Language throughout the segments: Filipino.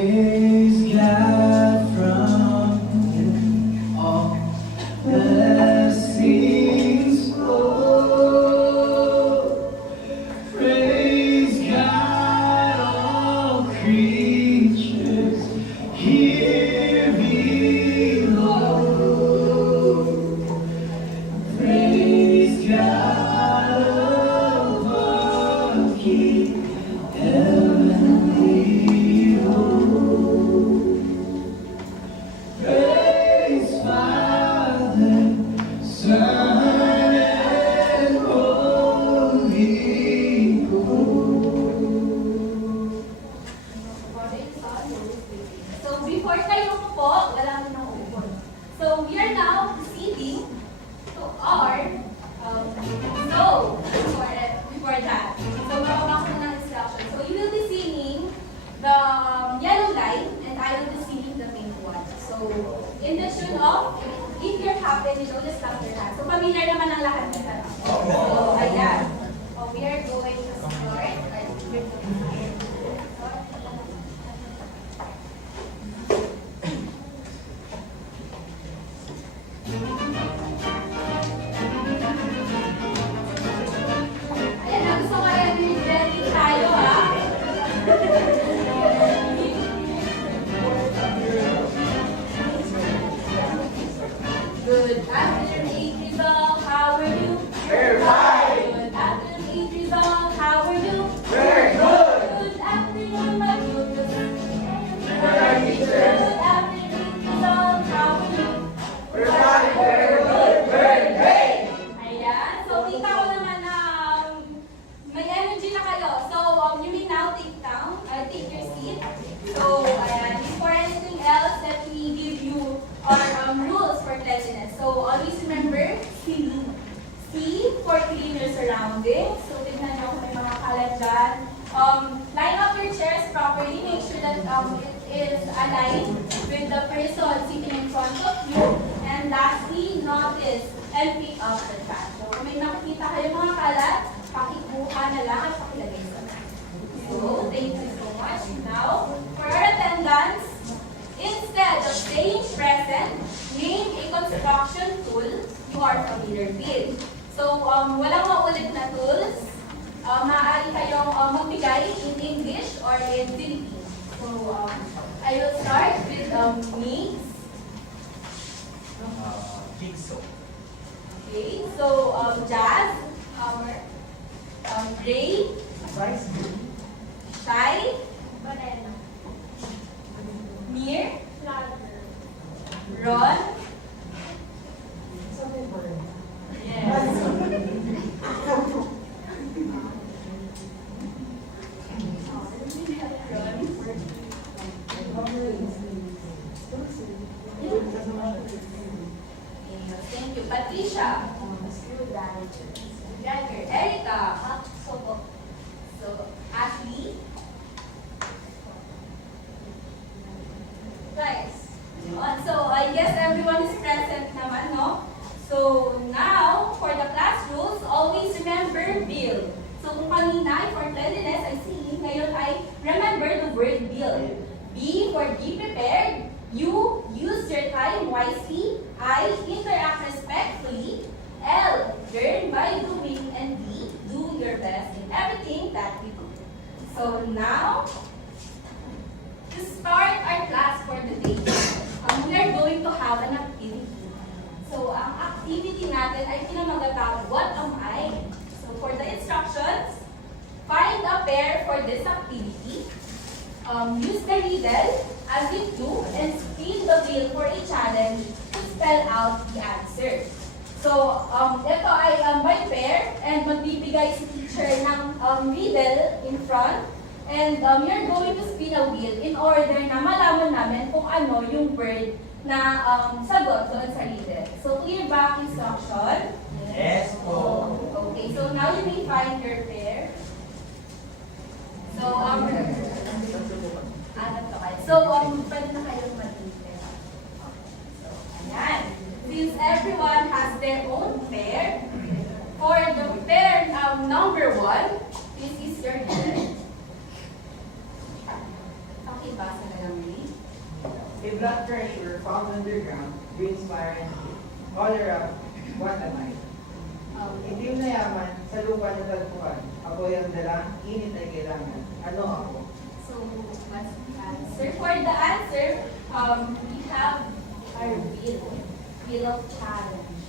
Praise God from all blessings flow. Praise God, all creatures here below. Praise God above, keep heavenly hope. Praise Father, Son, and Holy Ghost. So before tayo po, wala mo nang upo. So we are now proceeding to our before that. So mababa ko na ng instruction. So you will be singing the yellow line and I will be singing the pink one. So in the tune of, if you're happy, you know, just clap your hands. So familiar naman ang lahat nila. So ayan. So we are going to start. Ayan na, gusto ko kaya ready tayo, ha? Good afternoon, Rizal. How are you? We're fine. Good afternoon, Rizal. How are you? We're good. Good afternoon, my good. We're teacher. Good afternoon, Rizal. How are you? We're fine. We're good. We're great. Ayan. So, kita ko naman na may energy na kayo. So, you may now take your seat. So, ayan. Before anything else, let me give you our rules for cleanliness. So, always remember, C. C for clean your surroundings. So, tignan nyo kung may mga kalat dyan. Line up your chairs properly. Make sure that it is aligned with the person sitting in front of you. And lastly, notice and pick up the trash. So, kung may nakikita kayo mga kalat, pakikuha na lang at pakilagay sa bag. So, thank you so much. Now, for our attendance, instead of staying present, name a construction tool you are familiar with. So, walang maulit na tools. Maaari kayong magbigay in English or in Filipino. So, I will start with Mix. Jigsaw. Okay, so Jazz, Ray, Shai, Banana. Mir, Flower. Ron, yes, thank you. Patricia, Jagger, Erica, so Ashley, guys. So I guess everyone is present naman, no? So now, for the class rules, always remember build. So kung kanina for cleanliness ay singing, ngayon ay remember the word build. B for be prepared. U, use your time wisely. I, interact respectfully. L, learn by doing. And D, do your best in everything that you do. So now, to start our class for the day, we are going to have an activity. So, ang activity natin ay pinamagatang, what am I? So, for the instructions, find a pair for this activity. Use the riddle as we do and spin the wheel for a challenge to spell out the answer. So, ito ay by pair and magbibigay si teacher ng riddle in front. And you're going to spin a wheel in order na malaman namin kung ano yung word na sagot doon sa riddle. So, clear ba ang instruction? Yes po. Okay, so now you may find your pair. So, pwede na kayong mag-pair. So, ayan. Since everyone has their own pair, for the pair number 1, this is your riddle. Pakibasa na lang A blood pressure found underground brings fire and heat. Cholera, what am I? Itim na yaman, sa lupa na tagpuan. Apoy ang dala, init ay kailangan. Ano ako? So, what's the answer? For the answer, we have our wheel of challenge.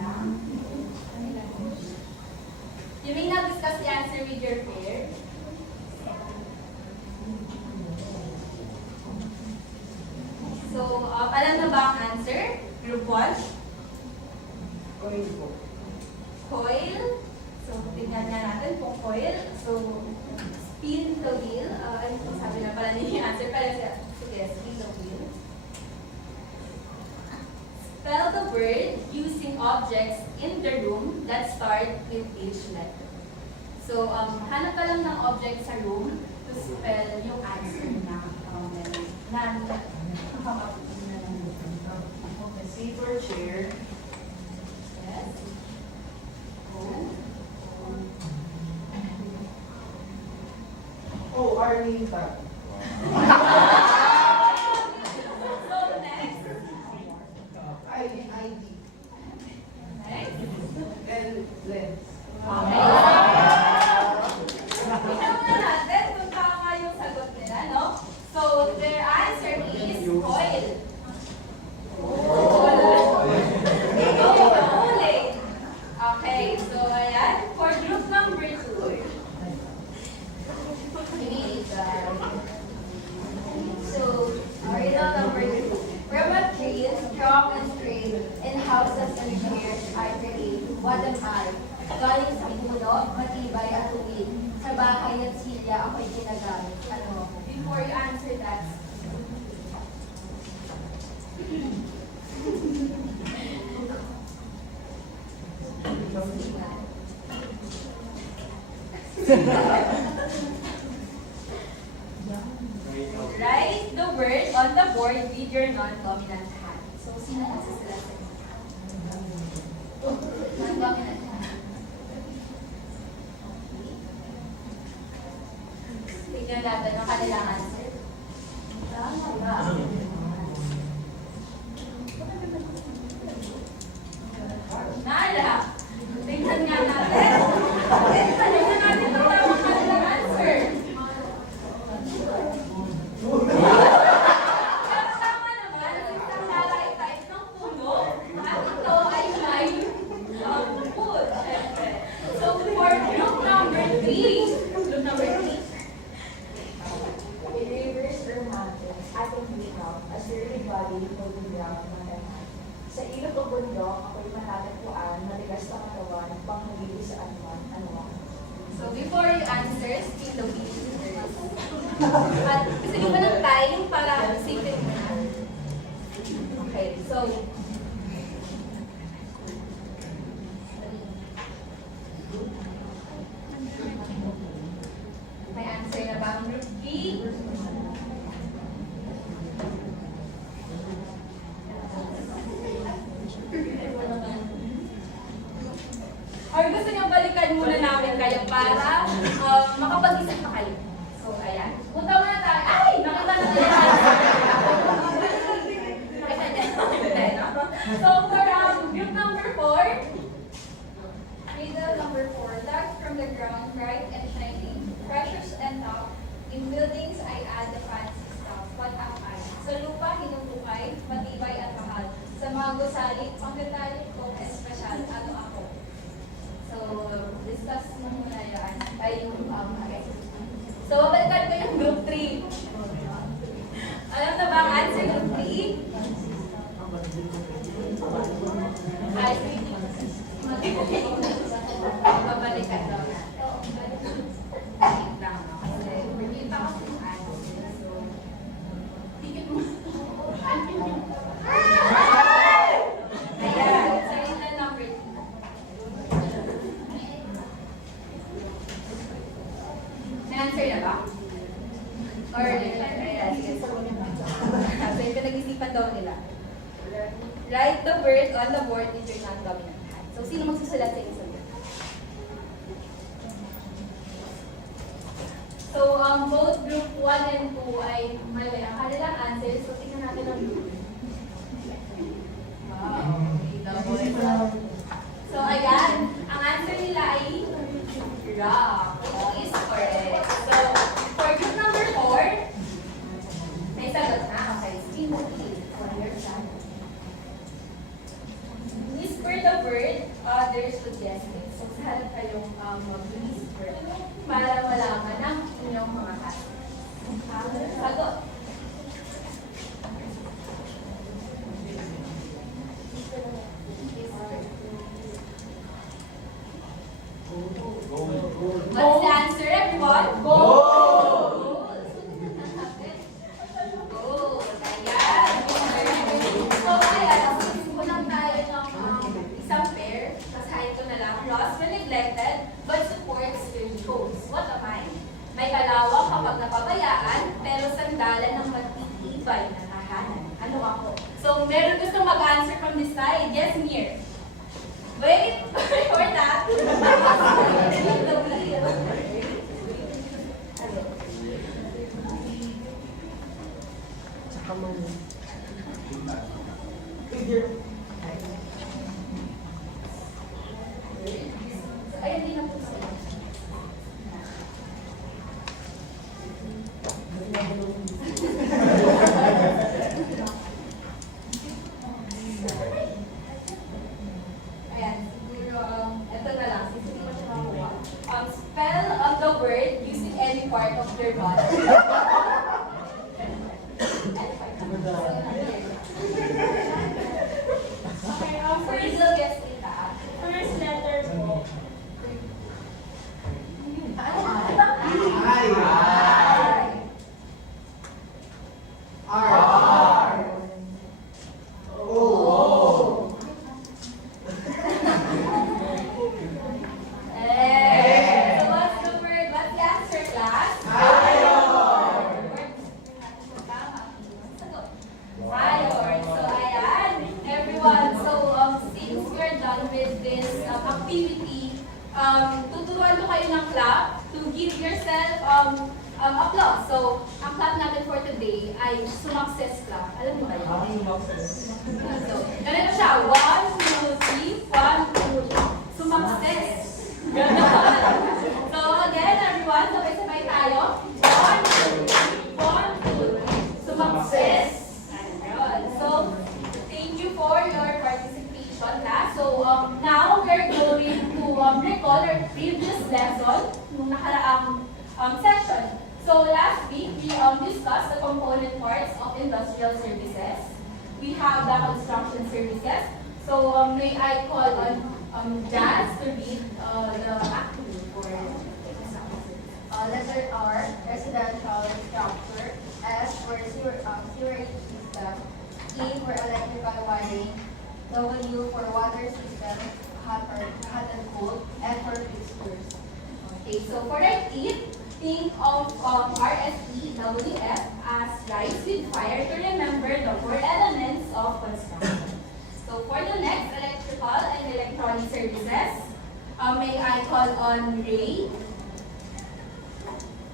Yeah. You may now discuss the answer with your peers. So, alam na ba ang answer? Group 1? Coil po. Coil. So, tingnan nga natin kung coil. So, spin the wheel. Ano po sabi na pala niya yung answer? Pala siya. Sige, spin the wheel. Spell the word using objects in the room that start with each letter. So, hanap ka lang ng object sa room to spell yung answer na A seat or chair. Yes. Oh, Arlita. So, next. ID. Next. Lens. Okay. Tingnan muna natin kung tama yung sagot nila, no? So, their answer is coil. Huli. Okay, so ayan. For group number 2, So, riddle number 2. From what trees, strong and straight, and houses and chairs are created, what am I? Galing sa puno, matibay at tuwid. Sa bahay at silya ako'y ginagamit. Ano? before you answer that, write the word on the board with your non-dominant hand. So, sino magsusulat sa inyo? Non-dominant hand. Tignan natin ang kanilang answer. Nala! Tingnan nga natin. Tingnan natin ang tamang kanilang answer. Tama naman, ang isang tala ay type ng puno at ito ay may food, syempre. So, for group number 3, In rivers or mountains, ating bitaw, a certain body holding ground matahan. Sa ilog o bundok, ako'y matatagpuan, matigas na katawan, panghagili sa anuman. So, before you answer, spin the wheel first. At gusto niyo ba ng time para isipin mo na? Okay, so, may answer na ba ang group B? Or gusto niyo balikan muna namin kayo para makapag-isip na kayo. So, ayan. Punta muna tayo. Ay! Nakita na tayo. Nakita niya. Hindi, no? So, for group number 4, Riddle number 4, dug from the ground, bright and shining, precious and tough. In buildings, I add the fancy stuff. What am I? Sa lupa, hinubukay, matibay at mahal. Sa mga gusali, panggatalik ko, espesyal. Ano ako? so, discuss mo muna yan. Ay, okay. So, balikan ko yung group 3. Alam na ba ang answer group 3? Ay, babalikan daw natin. Wait lang, no? Kasi, hindi pa ako yung answer. So, tigil mo. Ayan, so yun na number 2. Na-answer na ba? Or, ayan, sige. So, yung pinag-isipan daw nila. Write the word on the board with your non-dominant hand. So, sino magsusulat sa isang yun? So, both group 1 and 2 ay mali ang kanilang answers. So, tingnan natin Wow. So, ayan. Ang answer nila ay rock. Is correct. So, for group number 4, may sagot na. Okay. Timothy. Whisper the word, others would guess it. So, sana kayong mag-whisper para malaman ang inyong mga classmates. Sagot. What's the answer, everyone? Gold! Gold. Ayan. So, ayan. Simulan tayo ng isang pair. Basahin ko na lang. Ross, when neglected, but supports your goals. What am I? May kalawang kapag napabayaan, pero sandalan ng matitibay na tahanan. Ano ako? So, meron gusto mag-answer from this side. Yes, Mir. Wait, for that. The wheel. Ayun din na po sila. Ayan, siguro, ito na lang, hindi mo siya makuha. Spell of the word using any part of your body. Okay, first will guess kita. First letter po. So what's the word? What's the answer, class? Mayor. So ayan, everyone. So since we're done with this activity, tuturuan ko kayo ng clap to give yourself applause. So ang clap natin for today ay sumakses clap. Alam mo kayo? So, ganito siya. 1, 2, 3. 1, 2, sumakses. Ganon. So again, everyone, sabay-sabay tayo. 1, 2, 3. 1, 2, 3. Sumakses. Ayun. So, thank you for your participation, class. So, now we're going to recall our previous lesson nung nakaraang session. So, last week, we discussed the component parts of industrial services. We have the construction services. So, may I call on Jazz to read the activity for Letter R, residential structure. S for sewerage system. E for electrical wiring. W for water system, hot and cold. F for fixtures. Okay, so for our tip, think of RSEWF as rise with fire to remember the 4 elements of construction. So for the next electrical and electronic services, may I call on Ray?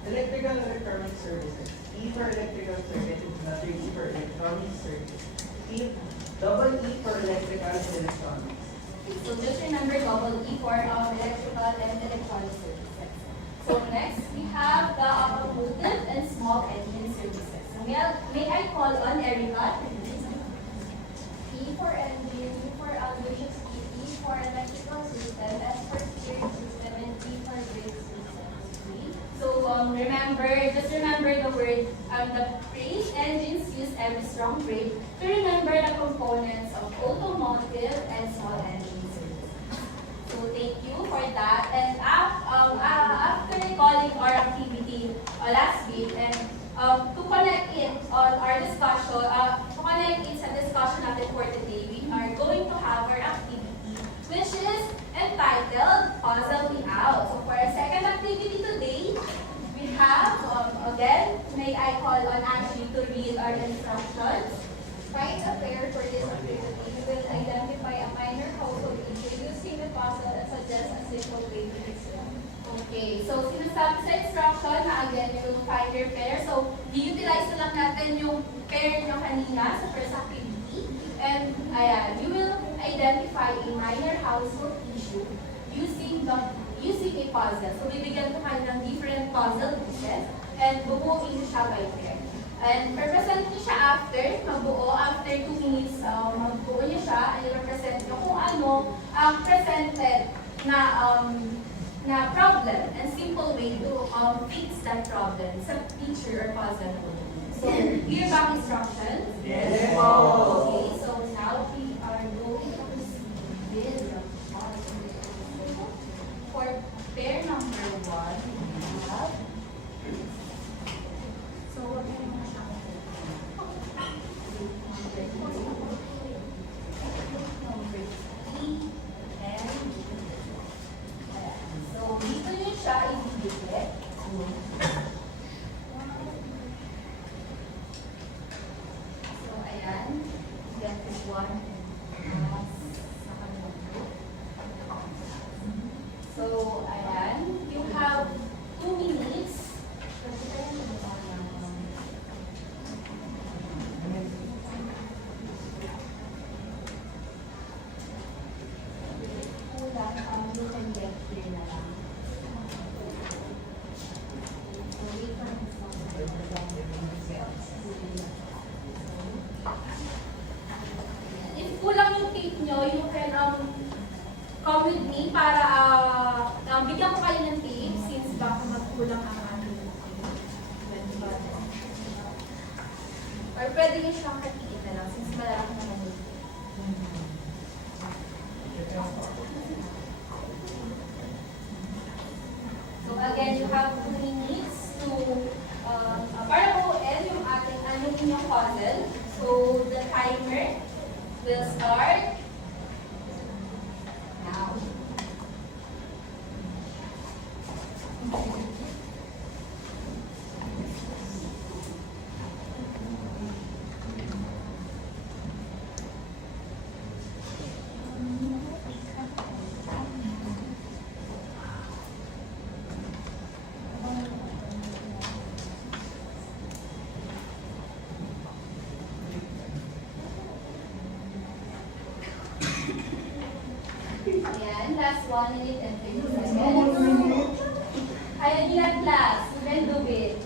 Electrical and electronic services. E for electrical circuit, letter E for electronic circuit. Double E for electrical and electronics. So just remember double E for electrical and electronic services. So next, we have the automotive and small engine services. So may I call on Erica? E for engine, U for ambitious E for electrical system, S for steering system, and B for brake system. So just remember the word, the phrase engines use every strong brake to remember the components of automotive and small engine services. So thank you for that. And after recalling our activity last week and to connect it on our discussion, to connect it sa discussion natin for today, we are going to have our activity which is entitled Puzzle Me Out. So for our second activity today, we have, again, may I call on Ashley to read our instructions. Find a pair for this activity. You will identify a minor household issue using the puzzle and suggest a simple way to fix it. Okay, so sinasabi sa instruction na again, you will find your pair. So, i-utilize na lang natin yung pair nyo kanina sa first activity. And ayan, you will identify a minor household issue using a puzzle. So bibigyan ko kayo ng different puzzle pieces and bubuin niyo siya by pair. And represent niyo siya after 2 minutes, magbuo niyo siya and represent niyo kung ano ang presented na problem and simple way to fix that problem sa picture or puzzle. So, clear ba ang instructions? Yes. Okay, so now we are going to proceed with the puzzle. For pair number 1, we have so what are you number 3 and so dito niyo siya ibibigay. So ayan, that is one sa kanyang group. So ayan, you have 2 minutes. You can get here na lang. So wait for if kulang yung tape nyo, you can come with me para bigyan ko kayo ng tape since baka magkulang ang ating tape. Or pwede nyo siyang katiin na lang since malaki naman yung So again, you have 2 minutes to para buuin yung ating yung puzzle. So the timer will start now. Ayan, last 1 minute and 30 seconds. Ayan yan, class. You can do it.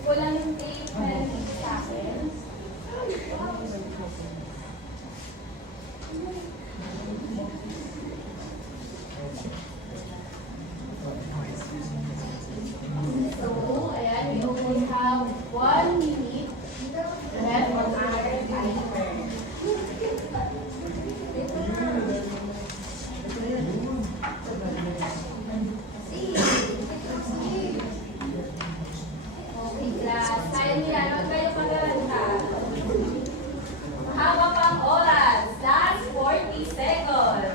Kulang yung tape and sa akin. So, ayan, we only have 1 minute left on our timer. Okay, class. Kaya nila, huwag kayo mag-alala. Mahaba pang oras. Last 40 seconds.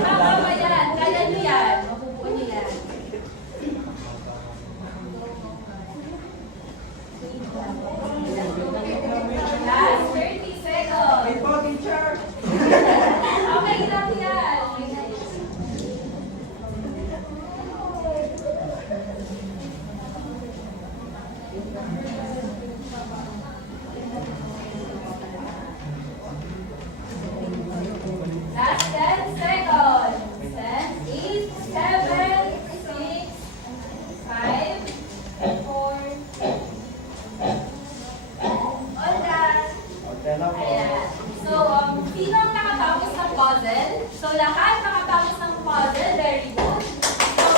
Mahaba pa yan. Kaya nyo yan. Mapupuo nyo yan. Last 30 seconds. May po, teacher. Okay lang yan. Last 10 seconds. 10, 8, 7, 6, 5, 4, all done. Okay na po. Ayan. So, sino ang nakatapos ng puzzle? So, lahat nakatapos ng puzzle. Very good. So,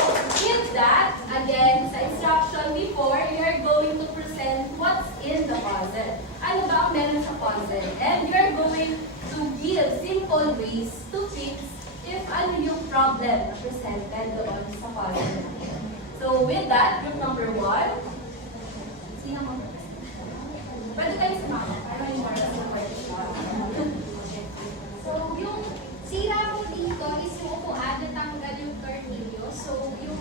with that, again, sa instruction before, you're going to present what's in the puzzle. Ano ba ang meron sa puzzle? And you're going to give simple ways to fix if ano yung problem na presented doon sa puzzle. So, with that, group number 1. Sino mo? Pwede kayo sumama. Para yung more So, yung sira po dito is yung upuan na tanggal yung tornilyo. So, yung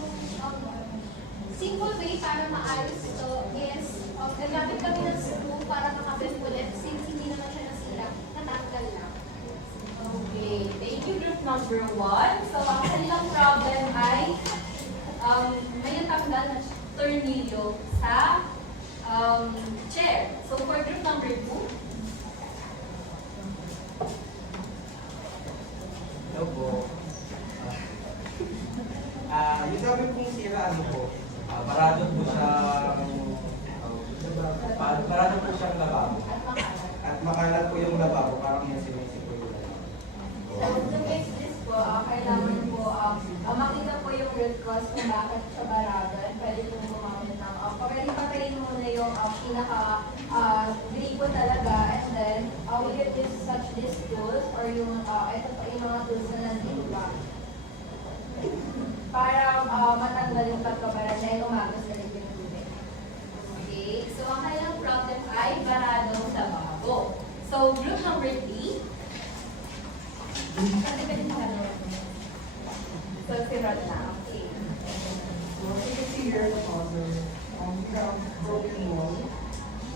simple way para maayos ito is nagamit kami ng screw para makabit ulit since hindi naman siya nasira. Natanggal lang. Okay, thank you group number 1. So, ang kanilang problem ay may natanggal na tornilyo sa chair. So for group number 2, Hello po. Yung sabi kong sira, ano po, parado po parado po siyang lababo. At makalat po yung lababo, parang yung sinisip po yung lababo. So, to fix this po, kailangan po makita po yung root cause kung bakit siya baragan. Pwede po gumamit ng, pwede patayin muna yung gripo talaga, and then we can use such these tools or yung, ito pa yung mga tools na nandito pa. Para matanggal yung pagkabaran na umagos na rin yung tubig. okay, so ang kailang problem ay baradong lababo. So group number 3, So, si Rod na. Okay. So, as you can see here, the puzzle, we have broken wall.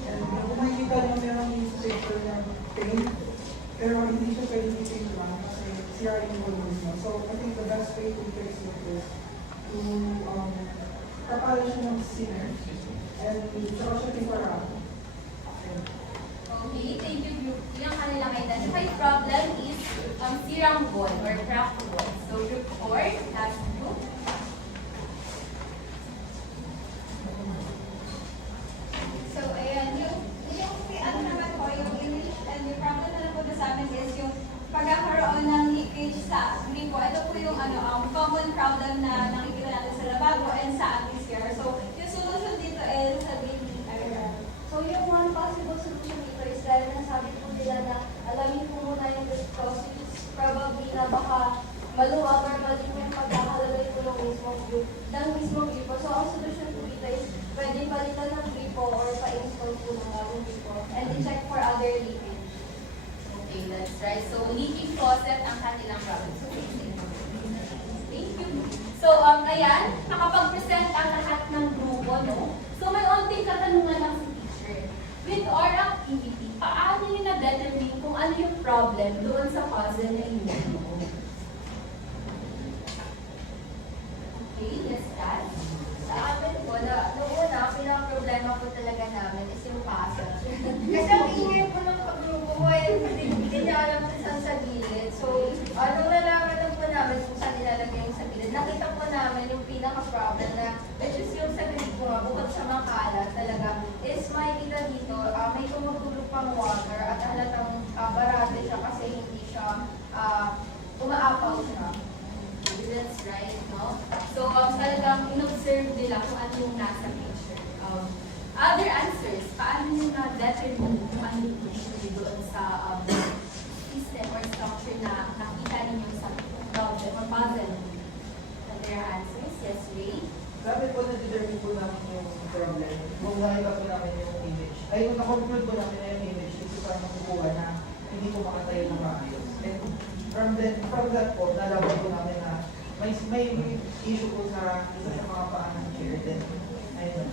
And kung makikita nyo, meron yung paper na paint, pero hindi siya pwede paint lang kasi CR yung wall mismo. So, I think the best way to fix it is to kapalan siya ng sinner and saka siya tempera. okay, thank you group. Yung kanilang identified problem is sirang wall or cracked wall. So group 4, last group. So, ayan, yung ano naman po, yung image and yung problem na napunta sa amin is yung pagkakaroon ng leakage sa gripo. Ito po yung common problem na nakikita natin sa lababo and sa ating CR. So, yung solution dito is sa So, yung one possible solution dito is dahil nasabi po nila na alamin po muna yung root cause, which is probably na baka maluwag or mali yung pagkakalagay po ng mismong gripo. So, ang solution po dito is pwede palitan ng gripo or pa-install po ng bagong gripo and i-check for other leakage. Okay, that's right. So leaking faucet ang kanilang problem. So thank you. So ayan, nakapag-present ang lahat ng grupo, no? So may onting katanungan lang si teacher. With our activity, paano nyo na-determine kung ano yung problem doon sa puzzle na inyo? Okay, let's start. Sa amin po, noong una, pinaka-problema po talaga namin is yung puzzle. Kasi ang ingay po ng pagrupo ko, hindi niya alam kung saan sa gilid. So, nung nalaman lang po namin kung saan nilalagay yung sa gilid, nakita po namin yung pinaka-problem na, which is yung sa gilid po nga, bukod sa makalat talaga, is makikita dito, may tumutulog pang water at halatang barado siya kasi hindi siya, umaapaw siya. That's right, no? So, talagang in-observe nila kung ano yung nasa picture. Other answers, paano nyo na-determine kung ano yung issue doon sa system or structure na nakita ninyo sa problem or puzzle? Other answers? Yes, Ray? Sabi po, na-determine po namin yung problem. Kung nakita po namin yung image, ay kung na-conclude po namin na yung image, ito parang makukuha na hindi po makatayo ng maayos. And from that po, nalaman po namin na may issue po sa isa sa mga paa ng chair. Then, ayun.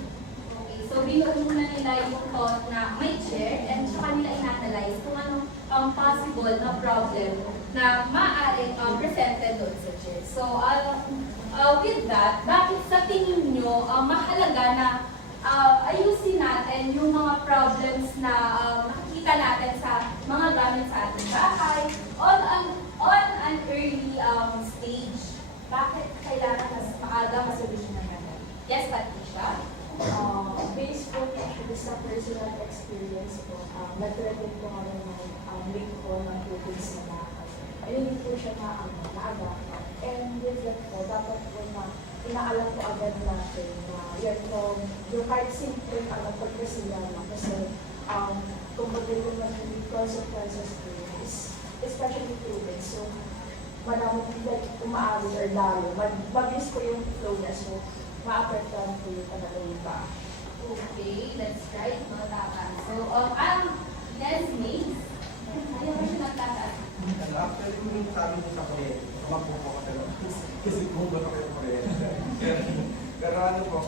Okay, so binuo muna nila yung thought na may chair and saka nila in-analyze kung anong possible na problem na maaaring presented doon sa chair. So, with that, bakit sa tingin nyo mahalaga na ayusin natin yung mga problems na nakikita natin sa mga gamit sa ating bahay on an early stage? Bakit kailangan mas maaga masolusyonan natin? Yes, Patricia? Based po actually sa personal experience ko, nag-record ko nga ng link ko ng tubig sa bahay. Ayun din po siya na naagapan. And with that po, dapat po na inaalam ko agad natin na yan po, yung kahit simple pagkasila lang. Kasi kung magiging magiging consequences po is especially tubig. So, madaming like umaawit or lalo, mag-miss ko yung flow niya. So, ma-apektuhan po yung talaga yung bahay. Okay, that's right. No, tama. So, yes, Mace? Ayaw mo siya nagtataas. Actually, kung yung sabi mo sa kuryente, magpupo ka talaga. Kasi kung ba kayo kuryente. Pero ano po,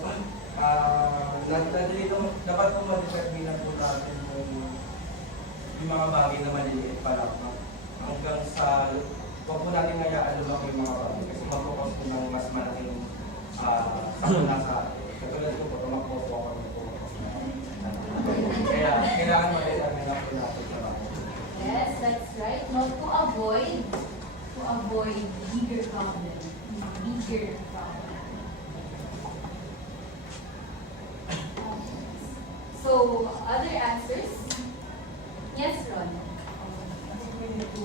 dapat po ma-determine po natin yung mga bagay na maliliit pa lang. Hanggang sa, huwag po natin ngayaan lumaki yung mga bagay. Kasi mapokus po ng mas malaking katulad ko po, tumakbo po ako ng po. Kaya kailangan malitan na po natin sa mga. Yes, that's right. No, to avoid bigger problem. Bigger problem. So, other answers? Yes, Ron. We need to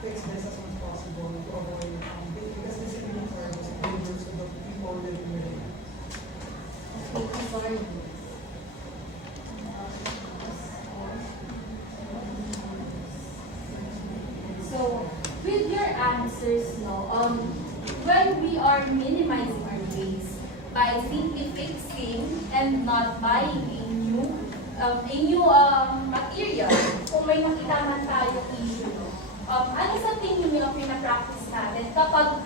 fix this as much as possible to avoid because this is dangerous to the people living in it. Okay, sorry. So, with your answers, no, when we are minimizing our waste by simply fixing and not buying a new material, kung may makita man tayong issue, no, ano sa tingin nyo ang pina-practice natin kapag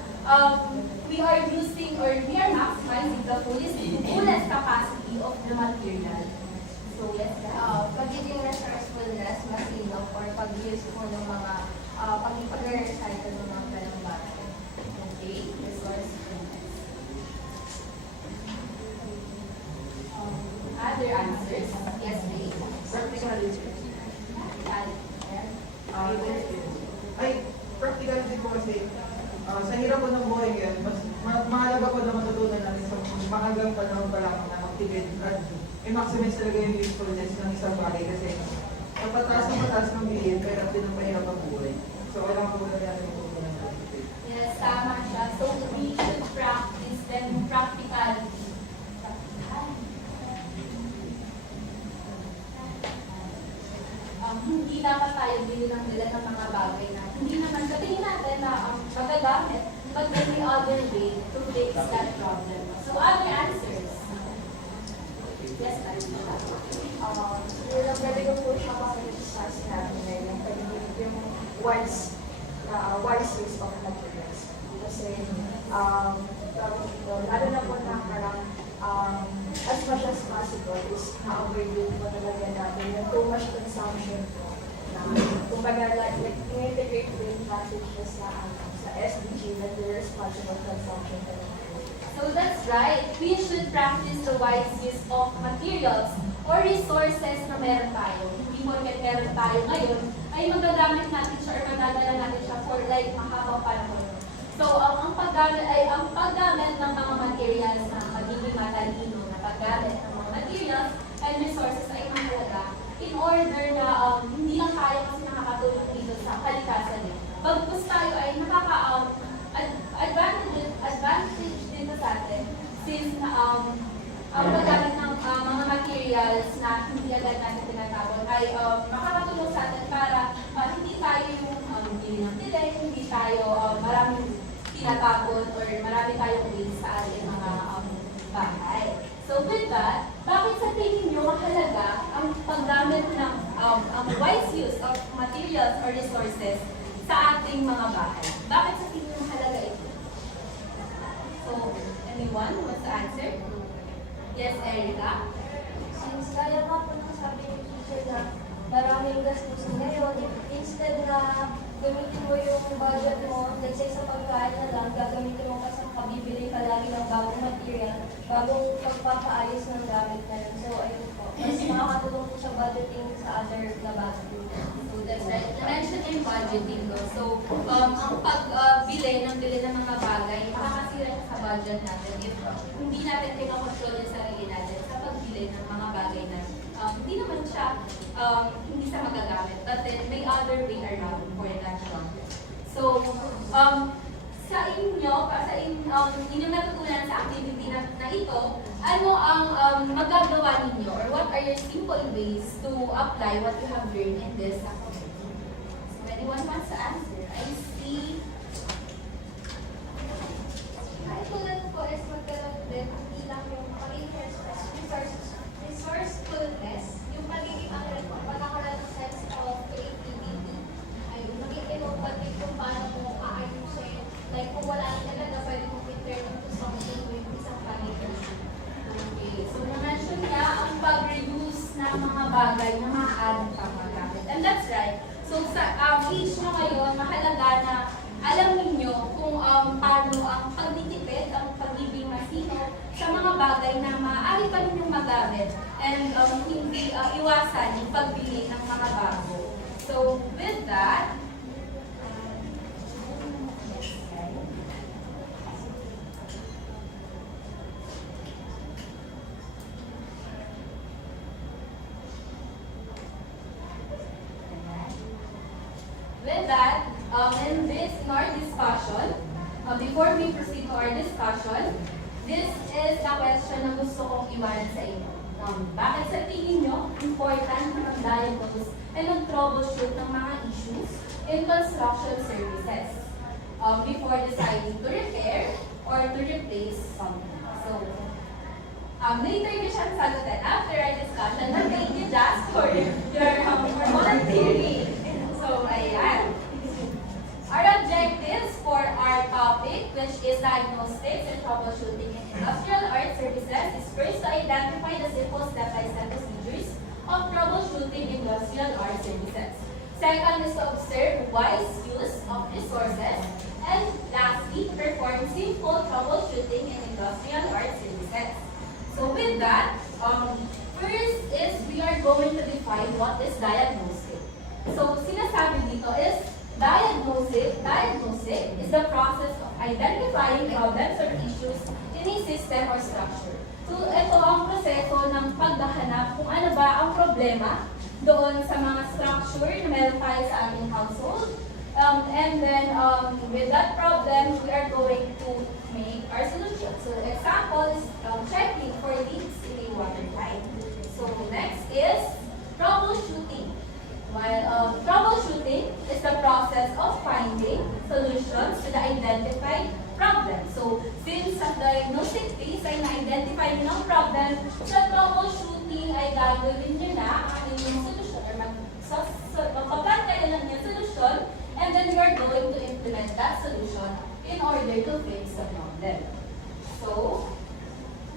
we are using or we are maximizing the fullest capacity of the material? So, yes, that. Pagiging resourcefulness, masinong, or pag-use mo ng mga pag-recycle ng mga ganang bagay. Okay, resourcefulness. Other answers? Yes, Ray. Practicality. Ay, Practicality po kasi sa hirap po ng buhay ngayon, mas mahalaga po na matutunan natin sa maagang panahon pa lang na mag-tibid at i-maximize talaga yung usefulness ng isang bagay kasi ang pataas ng bilhin, pero din ang mahirap ang buhay. So, kailangan po na natin matutunan natin. yes, tama siya. So, we should practice then practicality. Hindi dapat tayo bili ng mga bagay na hindi naman sa tingin natin na magagamit, but then may other way to fix that problem. So, other answers? Yes, Pwede ko po siya makikita sa sinabi na yung wise use of materials. Kasi, lalo na po na parang as much as possible is na-overdo po talaga natin yung too much consumption na kumbaga like integrate po yung passage sa SDG na the responsible consumption of materials. So that's right. We should practice the wise use of materials or resources na meron tayo. Hindi mo meron tayo ngayon, ay magagamit natin siya or magdadala natin siya for like mahabang panahon. So ang paggamit ng mga materials na magiging matalino na paggamit ng mga materials and resources ay mahalaga in order na hindi lang tayo kasi nakakatulong dito sa kalikasan. Bagkus tayo ay advantage dito sa atin since ang paggamit ng mga materials na hindi agad natin tinatawag ay makakatulong sa atin para hindi tayo yung bili ng delay, hindi tayo maraming tinatapon or marami tayong waste sa ating mga bahay. So with that, bakit sa tingin nyo mahalaga ang paggamit ng ang wise use of materials or resources sa ating mga bahay? Bakit sa tingin nyo mahalaga ito? So, anyone who wants to answer? Yes, Erica? Since kaya nga po nang sabi ni teacher na maraming gastusin ngayon, instead na gamitin mo yung budget mo, let's say sa pagkain na lang, gagamitin mo kasi kabibili ka lagi ng bagong material, bagong pagpapaayos ng gamit na yun. So, ayun po. Mas makakatulong po sa budgeting sa other labas. So, that's right. Na-mention yung budgeting ko. So, ang pagbili ng mga bagay, makakasira sa budget natin if hindi natin pinakontrol yung sarili natin sa pagbili ng mga bagay na hindi naman siya hindi sa magagamit. But then, may other way around for that one. So, sa inyong natutunan sa activity na ito, ano ang magagawa ninyo or what are your simple ways to apply what you have learned in this activity? So, anyone wants to answer? I see. Kahit tulad po is magkaroon din, hindi lang yung pagiging resourcefulness, yung pagiging magkakaroon ng sense of creativity, ay maging innovative kung paano mo aayusin. Like kung wala ka talaga, pwede mo i-turn into something with isang bagay. Okay. So, na-mention niya ang pag-reuse ng mga bagay na maaari pang magamit. And that's right. So, sa age nyo ngayon, mahalaga na alam ninyo kung paano ang pagtitipid, ang pagiging pa rin yung magamit and hindi iwasan yung pagbili ng mga bago. So, with that, in our discussion, before we proceed to our discussion, this is the question na gusto kong iwanan sa inyo. Bakit sa tingin nyo important na mag-diagnose and mag-troubleshoot ng mga issues in construction services before deciding to repair or to replace something? So, later nyo siyang sagutin after our discussion. But thank you, Jazz, for your volunteering. So, ayan. Our objectives for our topic, which is diagnostics and troubleshooting in industrial art services, is first to identify the simple step-by-step procedures of troubleshooting industrial art services. Second is to observe wise use of resources. And lastly, perform simple troubleshooting in industrial art services. So with that, first is we are going to define what is diagnostic. So sinasabi dito is diagnostic is the process of identifying problems or issues in a system or structure. So ito ang proseso ng paghahanap kung ano ba ang problema doon sa mga structure na meron tayo sa ating household. And then with that problem, we are going to make our solution. So example is checking for leaks in a water pipe. So next is troubleshooting. While troubleshooting is the process of finding solutions to the identified problem. So, since sa diagnostic phase ay na-identify nyo ng problem, sa troubleshooting ay gagawin nyo na ang inyong solusyon or magpaplantay lang yung solution and then you are going to implement that solution in order to fix the problem. So,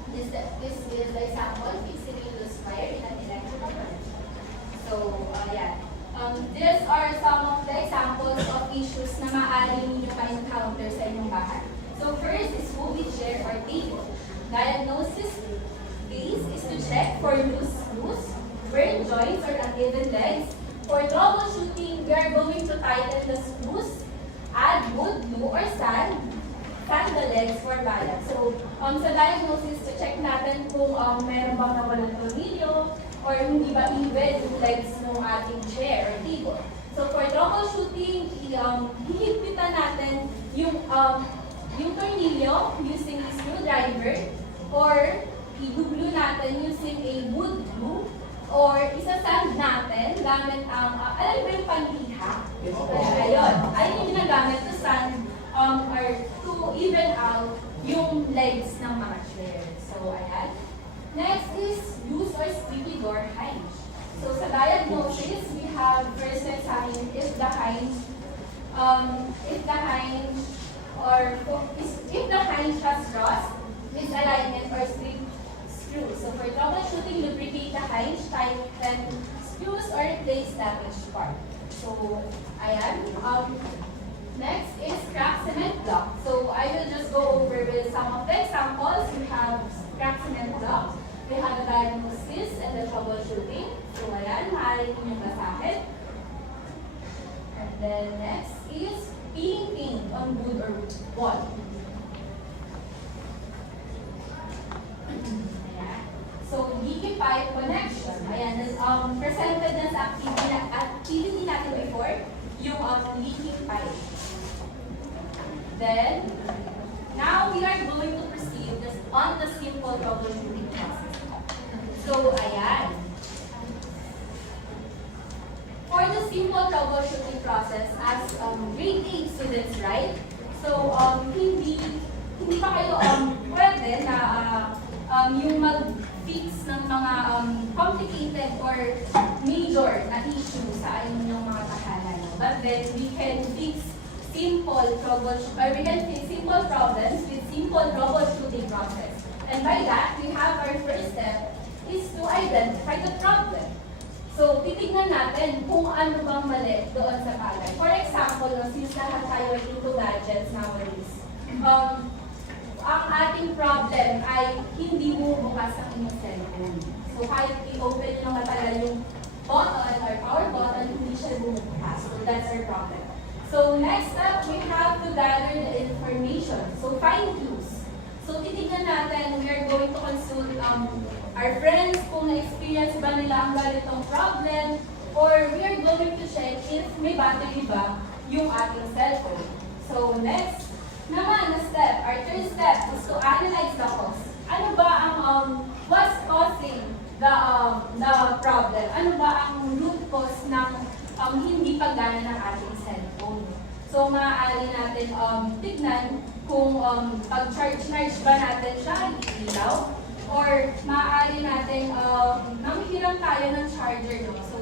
this is the example, fixing a loose wire in an electrical furnace. So, yeah. These are some of the examples of issues na maaari ninyo ma-encounter sa inyong bahay. So, first is moving chair or table. Diagnosis phase is to check for loose screws, burn joints, or uneven legs. For troubleshooting, we are going to tighten the screws, add wood, glue, or sand the legs for balance. So, sa diagnosis, to check natin kung meron bang nawalang tornilyo, or hindi ba even yung legs ng ating chair or table. So for troubleshooting, hihigpitan natin yung tornilyo using a screwdriver or i-glue natin using a wood glue or isasand natin gamit ang, alam mo yung panliha? Ayun. Ayun yung ginagamit to sand or to even out yung legs ng mga chair. So ayan. Next is loose or squeaky door hinge. So sa diagnosis, we have first to examine if the hinge has rust, misalignment, or slip screws. So for troubleshooting, lubricate the hinge, tighten screws, or replace damaged part. So ayan. Next is crack cement block. So I will just go over with some of the examples. We have crack cement block. We have the diagnosis and the troubleshooting. So ayan, maaari ninyong basahin. And then next is peeling paint on wood or wall. Ayan. So leaky pipe connection. Ayan, presented na sa activity natin before, yung leaky pipe. Then, now we are going to proceed on the simple troubleshooting process. So, ayan. For the simple troubleshooting process, as grade 8 students, right? So, hindi pa kayo pwede na yung mag-fix ng mga complicated or major na issue sa inyong mga tahanan. But then, we can fix simple problems with simple troubleshooting process. And by that, we have our first step is to identify the problem. So, titignan natin kung ano bang mali doon sa bagay. For example, since lahat tayo ay into gadgets nowadays, ang ating problem ay hindi bumubukas ang inyong cellphone. So kahit i-open nyo ng matagal yung button or power button, hindi siya bumubukas. So that's our problem. So next up, we have to gather the information. So find clues. So titignan natin, we are going to consult our friends kung na-experience ba nila ang ganitong problem, or we are going to check if may battery ba yung ating cellphone. So next naman na step, our third step is to analyze the cause. Ano ba ang what's causing the problem? Ano ba ang root cause ng hindi paggana ng ating cellphone? So maaari natin tignan kung pag-charge ba natin siya, ilaw, or maaari natin nanghihiram tayo ng charger, no? So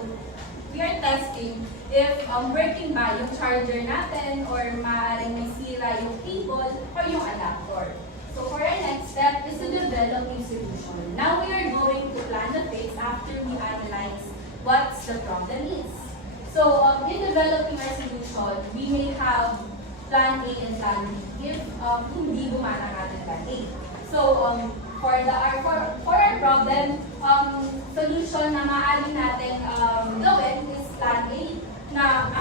we are testing if working ba yung charger natin, or maaaring may sira yung cable or yung adapter. So for our next step is to develop a solution. Now we are going to plan the fix after we analyze what the problem is. So in developing our solution, we may have plan A and plan B if hindi gumana ang ating plan A. So for our problem, solution na maaari natin gawin is plan A, na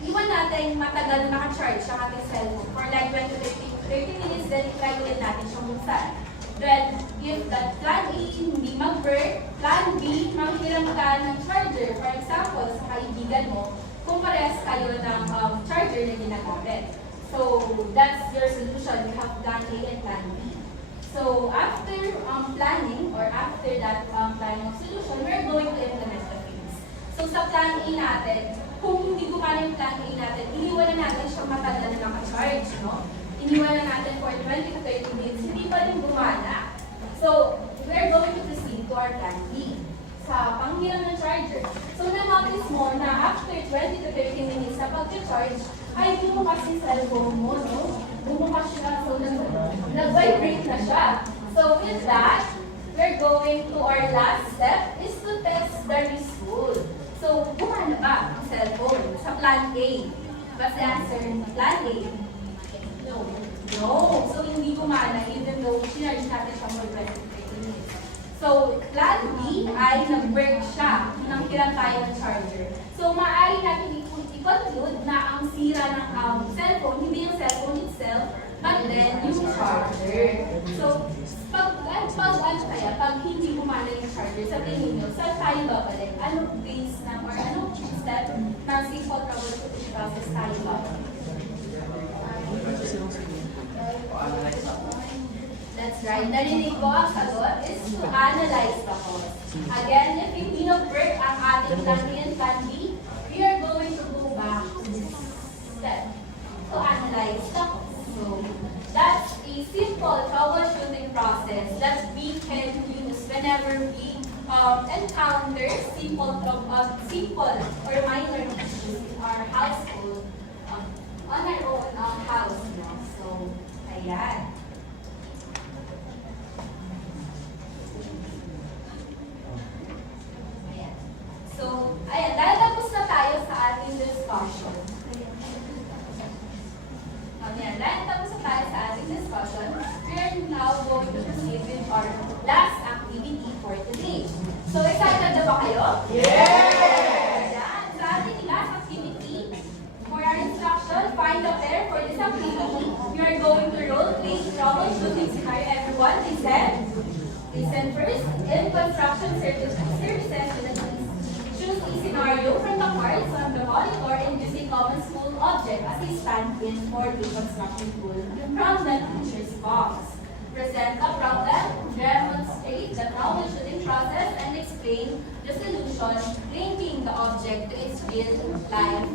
iwan natin matagal na naka-charge ang ating cellphone for like 20 to 30 minutes, then i-try ulit natin siyang buksan. Then, if that plan A hindi mag-work, plan B, manghiram ka ng charger. For example, sa kaibigan mo, kung parehas kayo ng charger na ginagamit. So, that's your solution. You have plan A and plan B. So, after planning, or after that planning of solution, we're going to implement the things. So, sa plan A natin, kung hindi gumana yung plan A natin, iniwan na natin siyang matagal na naka-charge, no? Iniwan na natin for 20 to 30 minutes, hindi pa rin gumana. So, we're going to proceed to our plan B sa panghiram ng charger. So, na-notice mo na after 20 to 30 minutes na pag-charge, ay bumukas yung cellphone mo, no? Bumukas siya, so nag-vibrate na siya. So, with that, we're going to our last step is to test the result. So, gumana ba ang cellphone sa plan A? What's the answer? Plan A? No. No. So, hindi gumana even though sinarge natin siya for 20 minutes. So, plan B ay nag-work siya nang hiram tayo ng charger. So, maaari natin i-conclude na ang sira ng cellphone, hindi yung cellphone itself, but then yung charger. So, pag hindi gumana yung charger, sa tingin nyo, saan tayo babalik? Anong base ng, or anong step ng simple troubleshooting process tayo babalik? That's right. Narinig ko ang sagot is to analyze the cause. Again, if hindi nag-work ang ating plan A and plan B, we are going to go back to this step to analyze the cause. So, that's a simple troubleshooting process that we can use whenever we encounter simple or minor issues in our household, on our own house. No? So, ayan. So, ayan, dahil tapos na tayo sa ating discussion. Ayan, dahil tapos na tayo sa ating discussion, we are now going to proceed with our last activity for today. So, excited na ba kayo? Yes! Ayan, sa ating last activity, for our instruction, find a pair for this activity. We are going to role-play troubleshooting scenario. Everyone, listen first. In construction services, choose a scenario from the cards on the monitor and use a common school object as a stand-in for the construction tool from the teacher's box. Present a problem, demonstrate the troubleshooting process, and explain the solution, linking the object to its real-life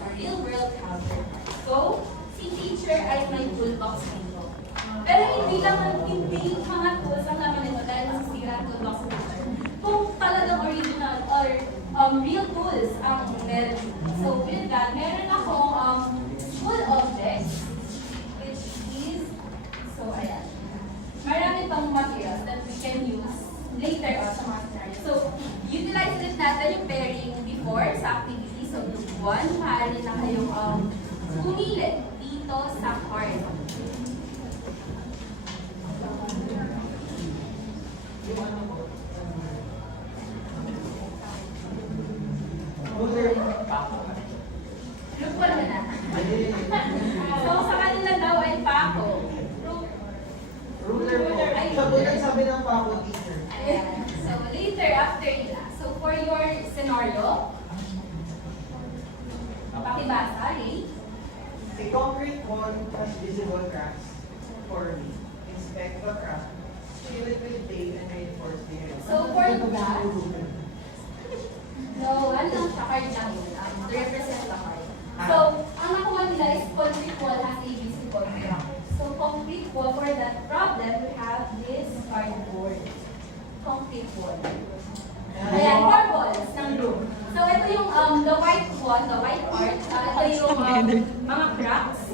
or real-world counterpart. So, si teacher ay may toolbox nito. Pero hindi mga tools ang naman nito dahil masisira ang toolbox ng teacher. Kung talagang original or real tools ang meron. So with that, meron akong school objects, which is, so ayan, marami pang materials that we can use later on sa mga scenarios. So, utilize ulit natin yung pairing before sa activity. So, group 1, maaari na kayong pumili dito sa card. Yung ano po, Ruler. Look mo na. So, sa kanila daw ay pako. Ruler po. Ay, Siya po nagsabi ng pako, teacher. Ayan. So, later, after nila. So, for your scenario, pakibasa, Ray. A concrete wall has visible cracks. For me, inspect the crack, seal it with tape and reinforce the edge. So, for that, no, ano lang siya, card lang yun. To represent the card. So, ang nakuha nila is concrete wall has a visible crack. So, concrete wall, for that problem, we have this cardboard. Concrete wall. Ayan, 4 balls ng room. So, ito yung the white wall, the white part. Ito yung mga cracks.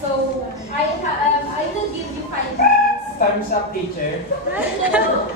So, I will give you 5 minutes. Time's up, teacher. Hello?